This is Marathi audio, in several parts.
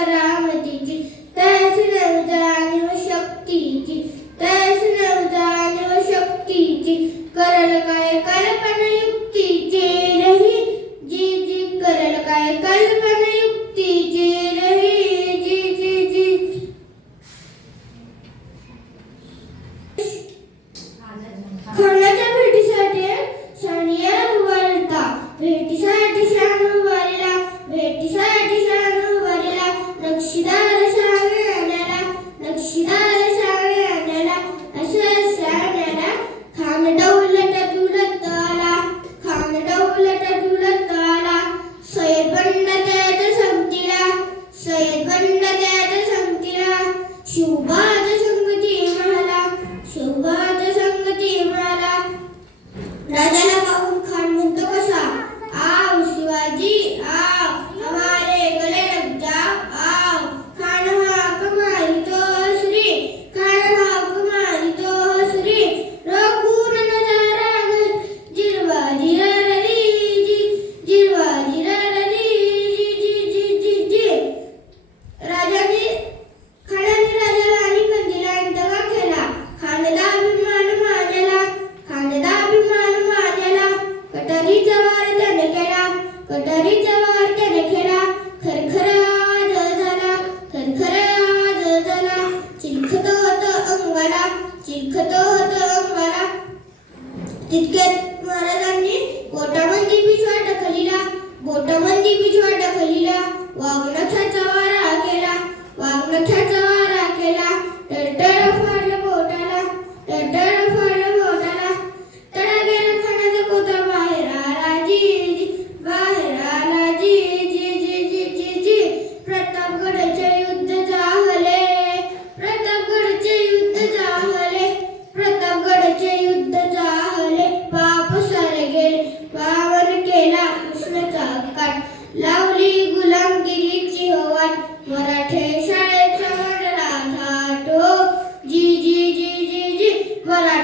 करामतीची तयाची नवजानी शक्तीची तयाची नवजानी शक्तीची करल Kuba. कटरी जवळ त्याने केला कटरी जवळ त्याने खेळा खरखरा जळ झाला खरखरा जळ झाला चिलखत होत अंगाला चिलखत होत अंगाला तितक्यात महाराजांनी बोटामध्ये पिशवा ढकलीला बोटामध्ये पिशवा ढकलीला वागणं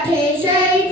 কাঠে সেই